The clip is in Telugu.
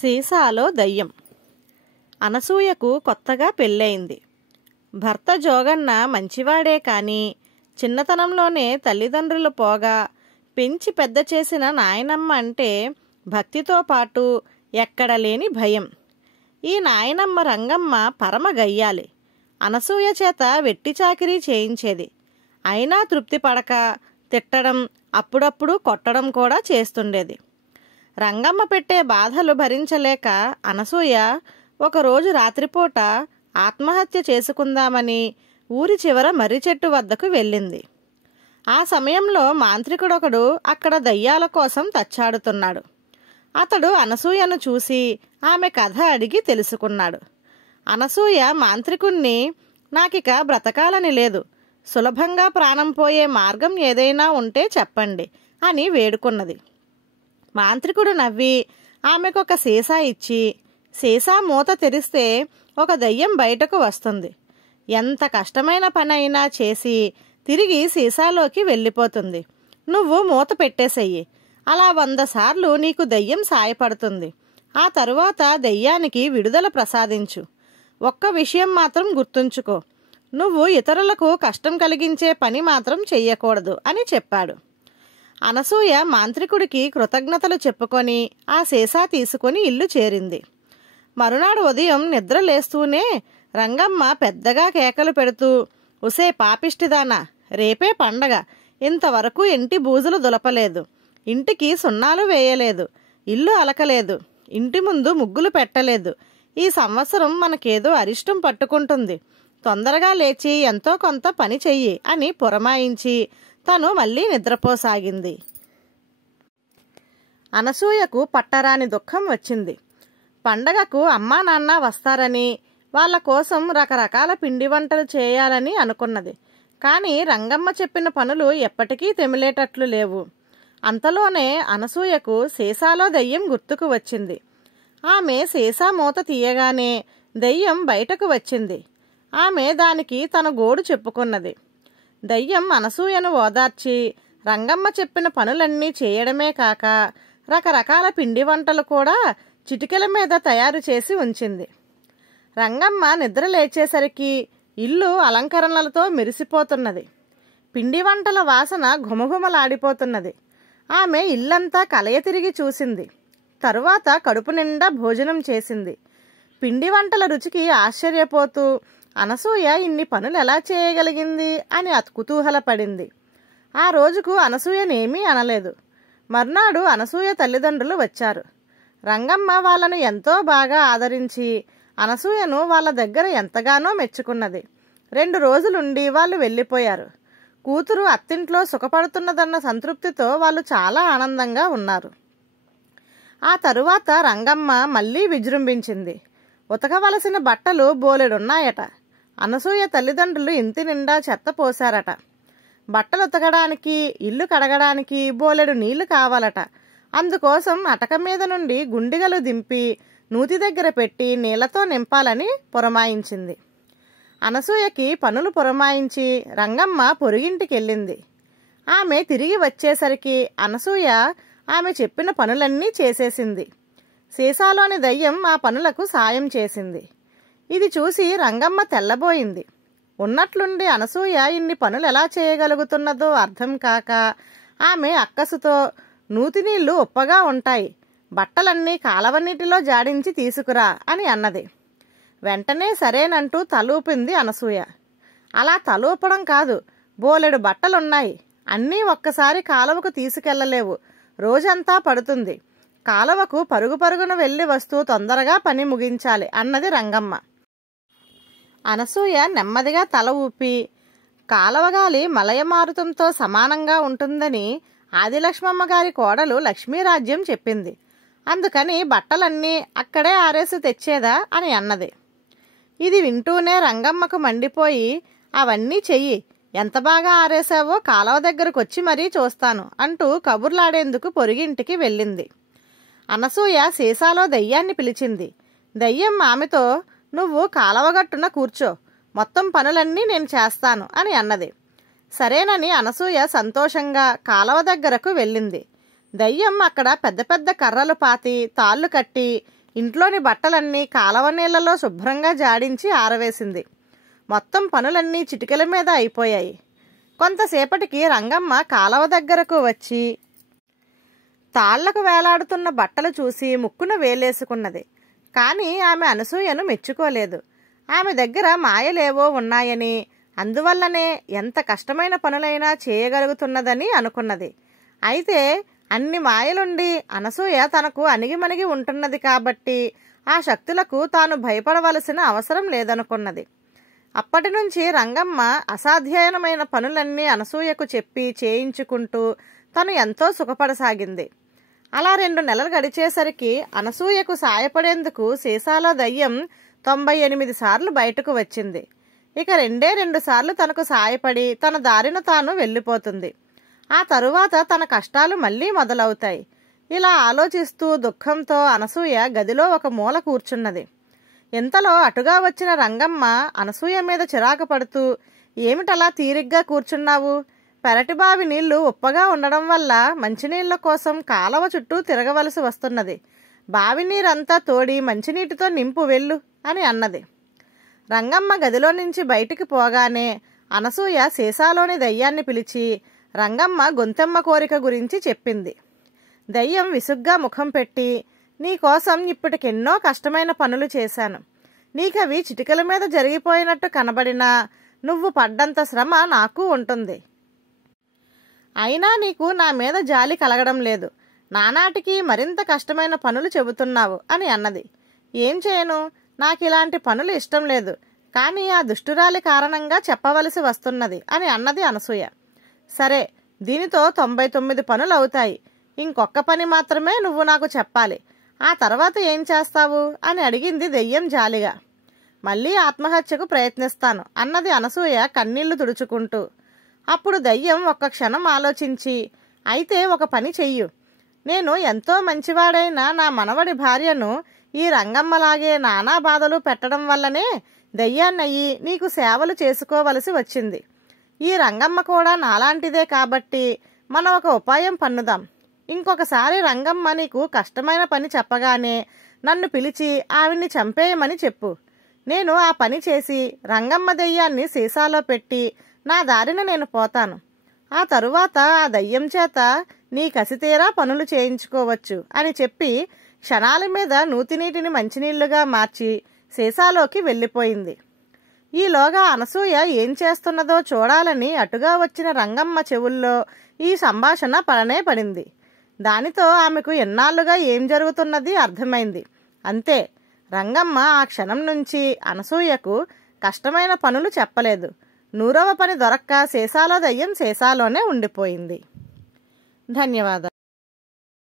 సీసాలో దయ్యం. అనసూయకు కొత్తగా పెళ్ళయింది. భర్త జోగన్న మంచివాడే కానీ చిన్నతనంలోనే తల్లిదండ్రులు పోగా పెంచి పెద్ద చేసిన నాయనమ్మ అంటే భక్తితో పాటు ఎక్కడ లేని భయం. ఈ నాయనమ్మ రంగమ్మ పరమ గయ్యాలి. అనసూయ చేత వెట్టి చాకిరీ చేయించేది. అయినా తృప్తి పడక తిట్టడం, అప్పుడప్పుడు కొట్టడం కూడా చేస్తుండేది. రంగమ్మ పెట్టే బాధలు భరించలేక అనసూయ ఒకరోజు రాత్రిపూట ఆత్మహత్య చేసుకుందామని ఊరి చివర మర్రి చెట్టు వద్దకు వెళ్ళింది. ఆ సమయంలో మాంత్రికుడొకడు అక్కడ దయ్యాల కోసం తచ్చాడుతున్నాడు. అతడు అనసూయను చూసి ఆమె కథ అడిగి తెలుసుకున్నాడు. అనసూయ మాంత్రికుణ్ణి, నాకిక బ్రతకాలని లేదు, సులభంగా ప్రాణం పోయే మార్గం ఏదైనా ఉంటే చెప్పండి అని వేడుకున్నది. మాంత్రికుడు నవ్వి ఆమెకొక సీసా ఇచ్చి, సీసా మూత తెరిస్తే ఒక దయ్యం బయటకు వస్తుంది. ఎంత కష్టమైన పని అయినా చేసి తిరిగి సీసాలోకి వెళ్ళిపోతుంది. నువ్వు మూత పెట్టేసెయ్యి. అలా 100 సార్లు నీకు దయ్యం సాయపడుతుంది. ఆ తరువాత దయ్యానికి విడుదల ప్రసాదించు. ఒక్క విషయం మాత్రం గుర్తుంచుకో, నువ్వు ఇతరులకు కష్టం కలిగించే పని మాత్రం చెయ్యకూడదు అని చెప్పాడు. అనసూయ మాంత్రికుడికి కృతజ్ఞతలు చెప్పుకొని ఆ సీసా తీసుకుని ఇల్లు చేరింది. మరునాడు ఉదయం నిద్ర లేస్తూనే రంగమ్మ పెద్దగా కేకలు పెడుతూ, ఉసే పాపిష్టిదానా, రేపే పండగ, ఇంతవరకు ఇంటి బూజులు దులపలేదు, ఇంటికి సున్నాలు వేయలేదు, ఇల్లు అలకలేదు, ఇంటి ముందు ముగ్గులు పెట్టలేదు, ఈ సంవత్సరం మనకేదో అరిష్టం పట్టుకుంటుంది, తొందరగా లేచి ఎంతో కొంత పని చెయ్యి అని పురమాయించి తను మళ్ళీ నిద్రపోసాగింది. అనసూయకు పట్టరాని దుఃఖం వచ్చింది. పండగకు అమ్మా నాన్న వస్తారని వాళ్ళ కోసం రకరకాల పిండి వంటలు చేయాలని అనుకున్నది. కానీ రంగమ్మ చెప్పిన పనులు ఎప్పటికీ తెమిలేటట్లు లేవు. అంతలోనే అనసూయకు సీసాలో దయ్యం గుర్తుకు వచ్చింది. ఆమె సీసా మూత తీయగానే దయ్యం బయటకు వచ్చింది. ఆమె దానికి తన గోడు చెప్పుకున్నది. దయ్యం అనసూయను ఓదార్చి రంగమ్మ చెప్పిన పనులన్నీ చేయడమే కాక రకరకాల పిండి వంటలు కూడా చిటికెల మీద తయారు చేసి ఉంచింది. రంగమ్మ నిద్ర లేచేసరికి ఇల్లు అలంకరణలతో మెరిసిపోతున్నది. పిండి వంటల వాసన ఘుమఘుమలాడిపోతున్నది. ఆమె ఇల్లంతా కలయ తిరిగి చూసింది. తరువాత కడుపు నిండా భోజనం చేసింది. పిండి వంటల రుచికి ఆశ్చర్యపోతూ అనసూయ ఇన్ని పనులు ఎలా చేయగలిగింది అని కుతూహలపడింది. ఆ రోజుకు అనసూయనేమీ అనలేదు. మర్నాడు అనసూయ తల్లిదండ్రులు వచ్చారు. రంగమ్మ వాళ్ళను ఎంతో బాగా ఆదరించి అనసూయను వాళ్ళ దగ్గర ఎంతగానో మెచ్చుకున్నది. 2 రోజులుండి వాళ్ళు వెళ్ళిపోయారు. కూతురు అత్తింట్లో సుఖపడుతున్నదన్న సంతృప్తితో వాళ్ళు చాలా ఆనందంగా ఉన్నారు. ఆ తరువాత రంగమ్మ మళ్ళీ విజృంభించింది. ఉతకవలసిన బట్టలు బోలెడున్నాయట. అనసూయ తల్లిదండ్రులు ఇంటి నిండా చెత్త పోశారట. బట్టలు ఉతకడానికి, ఇల్లు కడగడానికి బోలెడు నీళ్లు కావాలట. అందుకోసం అటక మీద నుండి గుండిగలు దింపి నూతి దగ్గర పెట్టి నీళ్లతో నింపాలని పురమాయించింది. అనసూయకి పనులు పురమాయించి రంగమ్మ పొరుగింటికెళ్ళింది. ఆమె తిరిగి వచ్చేసరికి అనసూయ ఆమె చెప్పిన పనులన్నీ చేసేసింది. సీసాలోని దయ్యం ఆ పనులకు సాయం చేసింది. ఇది చూసి రంగమ్మ తెల్లబోయింది. ఉన్నట్లుండి అనసూయ ఇన్ని పనులు ఎలా చేయగలుగుతున్నదో అర్థం కాక ఆమె అక్కసుతో, నూతి నీళ్లు ఉప్పగా ఉంటాయి, బట్టలన్నీ కాలవ నీటిలో జాడించి తీసుకురా అని అన్నది. వెంటనే సరేనంటూ తలూపింది అనసూయ. అలా తలూపడం కాదు, బోలెడు బట్టలున్నాయి, అన్నీ ఒక్కసారి కాలువకు తీసుకెళ్లలేవు, రోజంతా పడుతుంది, కాలువకు పరుగు పరుగున వెళ్ళి వస్తూ తొందరగా పని ముగించాలి అన్నది రంగమ్మ. అనసూయ నెమ్మదిగా తల ఊపి, కాలవగాలి మలయమారుతంతో సమానంగా ఉంటుందని ఆదిలక్ష్మమ్మ గారి కోడలు లక్ష్మీరాజ్యం చెప్పింది. అందుకని బట్టలన్నీ అక్కడే ఆరేసి తెచ్చేదా అని అన్నది. ఇది వింటూనే రంగమ్మకు మండిపోయి, అవన్నీ చెయ్యి, ఎంత బాగా ఆరేసావో కాలువ దగ్గరకు వచ్చి మరీ చూస్తాను అంటూ కబుర్లాడేందుకు పొరుగింటికి వెళ్ళింది. అనసూయ సీసాలో దయ్యాన్ని పిలిచింది. దయ్యం ఆమెతో, నువ్వు కాలవగట్టున కూర్చో, మొత్తం పనులన్నీ నేను చేస్తాను అని అన్నది. సరేనని అనసూయ సంతోషంగా కాలవ దగ్గరకు వెళ్ళింది. దయ్యం అక్కడ పెద్ద పెద్ద కర్రలు పాతి తాళ్ళు కట్టి ఇంట్లోని బట్టలన్నీ కాలవ నీళ్లలో శుభ్రంగా జాడించి ఆరవేసింది. మొత్తం పనులన్నీ చిటికెల మీద అయిపోయాయి. కొంతసేపటికి రంగమ్మ కాలవ దగ్గరకు వచ్చి తాళ్లకు వేలాడుతున్న బట్టలు చూసి ముక్కున వేలేసుకున్నది. కానీ ఆమె అనసూయను మెచ్చుకోలేదు. ఆమె దగ్గర మాయలేవో ఉన్నాయని, అందువల్లనే ఎంత కష్టమైన పనులైనా చేయగలుగుతున్నదని అనుకున్నది. అయితే అన్ని మాయలుండి అనసూయ తనకు అణిగిమణిగి ఉంటున్నది కాబట్టి ఆ శక్తులకు తాను భయపడవలసిన అవసరం లేదనుకున్నది. అప్పటి నుంచి రంగమ్మ అసాధ్యమైన పనులన్నీ అనసూయకు చెప్పి చేయించుకుంటూ తను ఎంతో సుఖపడసాగింది. అలా 2 నెలలు గడిచేసరికి అనసూయకు సాయపడేందుకు సీసాలో దయ్యం 98 సార్లు బయటకు వచ్చింది. ఇక 2 సార్లు తనకు సాయపడి తన దారిన తాను వెళ్ళిపోతుంది. ఆ తరువాత తన కష్టాలు మళ్ళీ మొదలవుతాయి. ఇలా ఆలోచిస్తూ దుఃఖంతో అనసూయ గదిలో ఒక మూల కూర్చున్నది. ఇంతలో అటుగా వచ్చిన రంగమ్మ అనసూయ మీద చిరాకు పడుతూ, ఏమిటలా తీరిగ్గా కూర్చున్నావు? పెరటిబావి నీళ్లు ఉప్పగా ఉండడం వల్ల మంచినీళ్ల కోసం కాలవ చుట్టూ తిరగవలసి వస్తున్నది. బావి నీరంతా తోడి మంచినీటితో నింపు వెళ్ళు అని అన్నది. రంగమ్మ గదిలో నుంచి బయటికి పోగానే అనసూయ సీసాలోని దయ్యాన్ని పిలిచి రంగమ్మ గొంతెమ్మ కోరిక గురించి చెప్పింది. దయ్యం విసుగ్గా ముఖం పెట్టి, నీకోసం ఇప్పటికెన్నో కష్టమైన పనులు చేశాను. నీకవి చిటికల మీద జరిగిపోయినట్టు కనబడినా నువ్వు పడ్డంత శ్రమ నాకు ఉంటుంది. అయినా నీకు నా మీద జాలి కలగడం లేదు. నానాటికి మరింత కష్టమైన పనులు చెబుతున్నావు అని అన్నది. ఏం చేయను, నాకిలాంటి పనులు ఇష్టం లేదు. కానీ ఆ దుష్టురాలి కారణంగా చెప్పవలసి వస్తున్నది అని అన్నది అనసూయ. సరే, దీనితో 99 పనులు అవుతాయి. ఇంకొక్క పని మాత్రమే నువ్వు నాకు చెప్పాలి. ఆ తర్వాత ఏం చేస్తావు అని అడిగింది దెయ్యం జాలిగా. మళ్ళీ ఆత్మహత్యకు ప్రయత్నిస్తాను అన్నది అనసూయ కన్నీళ్లు తుడుచుకుంటూ. అప్పుడు దయ్యం ఒక్క క్షణం ఆలోచించి, అయితే ఒక పని చెయ్యు. నేను ఎంతో మంచివాడైన నా మనవడి భార్యను ఈ రంగమ్మలాగే నానా బాధలు పెట్టడం వల్లనే దయ్యాన్నయ్యి నీకు సేవలు చేసుకోవలసి వచ్చింది. ఈ రంగమ్మ కూడా నాలాంటిదే కాబట్టి మనం ఒక ఉపాయం పన్నుదాం. ఇంకొకసారి రంగమ్మ నీకు కష్టమైన పని చెప్పగానే నన్ను పిలిచి ఆవిడ్ని చంపేయమని చెప్పు. నేను ఆ పని చేసి రంగమ్మ దెయ్యాన్ని సీసాలో పెట్టి నా దారిన నేను పోతాను. ఆ తరువాత ఆ దయ్యం చేత నీ కసితీరా పనులు చేయించుకోవచ్చు అని చెప్పి క్షణాల మీద నూతినీటిని మంచినీళ్లుగా మార్చి సీసాలోకి వెళ్ళిపోయింది. ఈలోగా అనసూయ ఏం చేస్తున్నదో చూడాలని అటుగా వచ్చిన రంగమ్మ చెవుల్లో ఈ సంభాషణ పడనే పడింది. దానితో ఆమెకు ఎన్నాళ్లుగా ఏం జరుగుతున్నది అర్థమైంది. అంతే, రంగమ్మ ఆ క్షణం నుంచి అనసూయకు కష్టమైన పనులు చెప్పలేదు. 100వ పని దొరక్క సీసాలో దయ్యం సీసాలోనే ఉండిపోయింది. ధన్యవాదాలు.